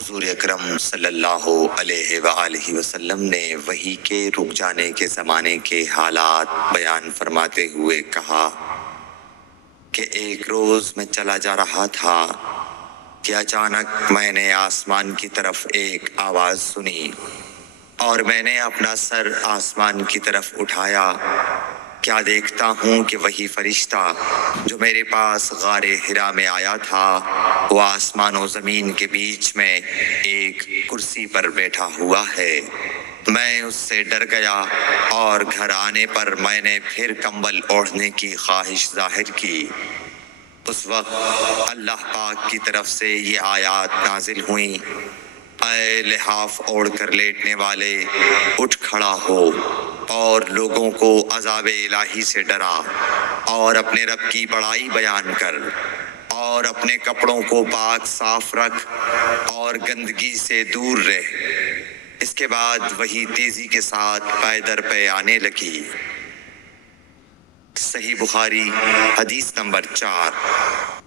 حضور اکرم صلی اللہ علیہ وآلہ وسلم نے وحی کے رک جانے کے زمانے کے حالات بیان فرماتے ہوئے کہا کہ ایک روز میں چلا جا رہا تھا کہ اچانک میں نے آسمان کی طرف ایک آواز سنی اور میں نے اپنا سر آسمان کی طرف اٹھایا۔ کیا دیکھتا ہوں کہ وہی فرشتہ جو میرے پاس غار حرا میں آیا تھا وہ آسمان و زمین کے بیچ میں ایک کرسی پر بیٹھا ہوا ہے۔ میں اس سے ڈر گیا اور گھر آنے پر میں نے پھر کمبل اوڑھنے کی خواہش ظاہر کی۔ اس وقت اللہ پاک کی طرف سے یہ آیات نازل ہوئیں: اے لحاف اوڑھ کر لیٹنے والے، اٹھ کھڑا ہو اور لوگوں کو عذاب الہی سے ڈرا، اور اپنے رب کی بڑائی بیان کر، اور اپنے کپڑوں کو پاک صاف رکھ اور گندگی سے دور رہ۔ اس کے بعد وہی تیزی کے ساتھ پے در پے آنے لگی۔ صحیح بخاری حدیث نمبر 4۔